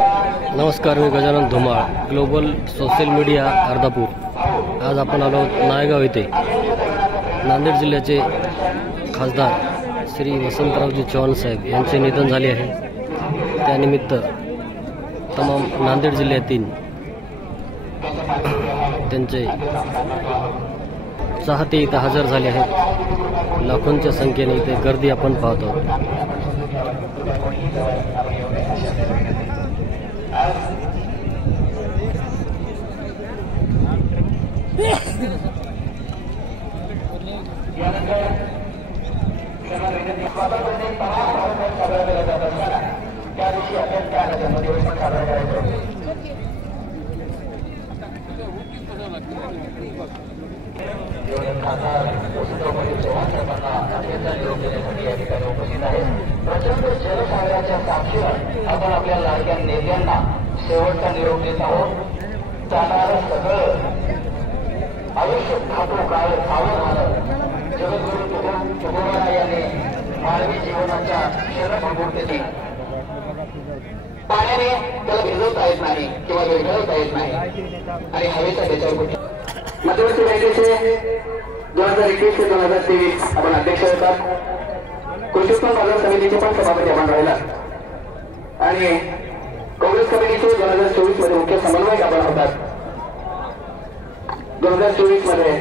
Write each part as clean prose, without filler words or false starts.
नमस्कार, मी Gajanan Dhumal, global social media Ardhapur. आज आपण आलो नायगाव येथे नांदेड जिल्ह्याचे खासदार श्री वसंतरावजी चव्हाण साहेब यांचे निधन झाले आहे। त्यानिमित्त तमाम नांदेड जिल्ह्यातील त्यांचे चाहते इथे हजर झाले आहेत। लाखोंच्या संख्येने इथे गर्दी आपण पाहतो। प्रचंड जलसागराच्या साक्षीवर आपण आपल्या लाडक्या नेत्यांना शेवटचा निरोप देत आहोत। जाणारं सगळं आयुष्य खातो काळ सावध झालं। जगद्गुरु तुकोबा यांनी मानवी जीवनाच्या क्षणभंगुरतेची पाण्याने त्याला भिजवता येत नाही किंवा विरघळवता येत नाही आणि हवेचा त्याच्यावर मध्यवर्ती बँकेचे 2021 ते 2023 आपण अध्यक्ष होतात। कृषी उत्पन्न बाजार समितीचे पण सभापती आपण राहिला आणि काँग्रेस कमिटीचे 2024 मध्ये मुख्य समन्वयक आपण होतात। 2024 मध्ये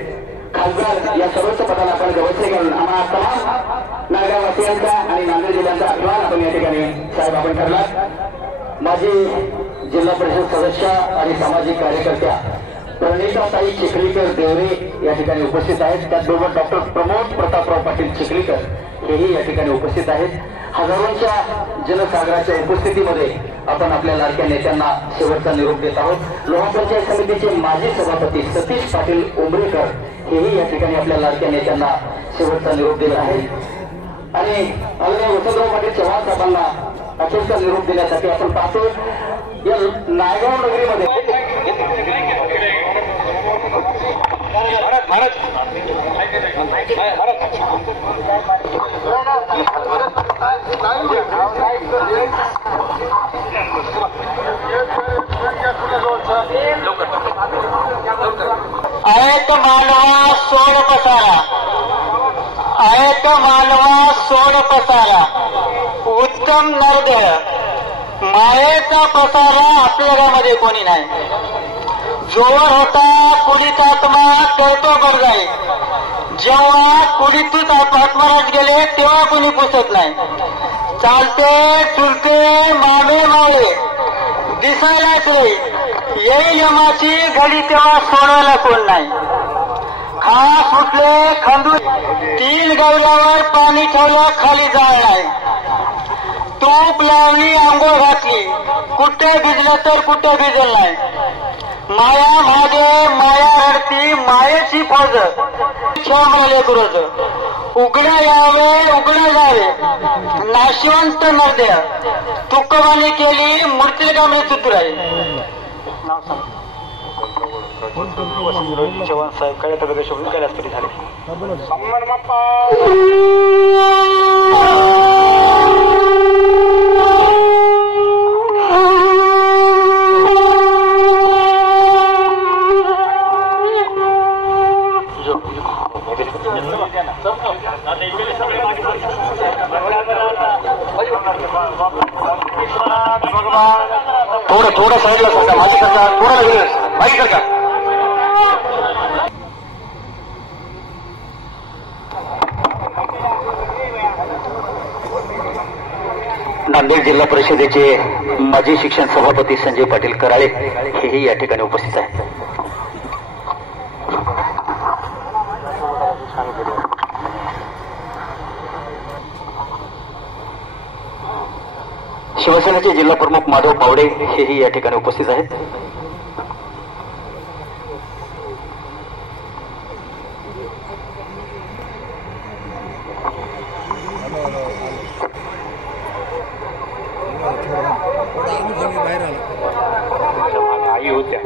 खासदार या सर्वोच्च पदाला आपण गवसणी करून आम्हा तमाम नायगाववासियांचा आणि नांदेड जिल्ह्याचा अभिमान आपण या ठिकाणी साहेब आपण ठरला। माजी जिल्हा परिषद सदस्य आणि सामाजिक कार्यकर्त्या प्रणिताताई चिखलीकर देवरे या ठिकाणी उपस्थित आहेत। त्याचबरोबर डॉक्टर प्रमोद प्रतापराव पाटील चिखलीकर हेही या ठिकाणी उपस्थित आहेत। हजारोंच्या जनसागराच्या उपस्थितीमध्ये आपण आपल्या लाडक्या नेत्यांना शेवटचा निरोप देत आहोत। लोहा पंचायत समितीचे माजी सभापती सतीश पाटील उंबरेकर हेही या ठिकाणी आपल्या लाडक्या नेत्यांना शेवटचा निरोप देत आहेत आणि आदरणीय वसंतराव पाटील चव्हाण साहेबांना अखेरचा निरोप देण्यासाठी आपण पाहतो या नायगाव नगरीमध्ये आयत मानवा सोड पसारा, आयत मानवा सोड पसारा, उत्तम नरदळ मायेचा पसारा आपल्या घरामध्ये कोणी नाही। जोवर होता कुडीत आत्मा करतो बरगाई, जेव्हा कुडीतून आत्मराज गेले तेव्हा कोणी पुसत नाही। चालते चुलते मामे माळे दिसायलाच येईल यमाची घडी तेव्हा सोडायला कोण नाही। खास उठले खंदू 3 गवल्यावर पाणी ठेवलं खाली जाळ नाही। तूप लावली आंघोळ घातली कुठे भिजलं तर कुठे भिजल नाही। माया मागे माया रडती मायेची फौज क्षमाले गुरुज उघडे यावे उघडे जावे नाशिवंत नरद्या तुकोबाने केली मूर्तिकामी सुतराई। चव्हाण साहेब काय तर शोधून कैलास तरी झाले। थोडं साईडला सरका माझी करता थोडं माहिती करता। नांदेड जिल्हा परिषदेचे माजी शिक्षण सभापती संजय पाटील कराळे हेही या ठिकाणी उपस्थित आहेत। शिवसेनेचे जिल्हा प्रमुख माधव पावडे हेही या ठिकाणी उपस्थित आहेत। आई होत्या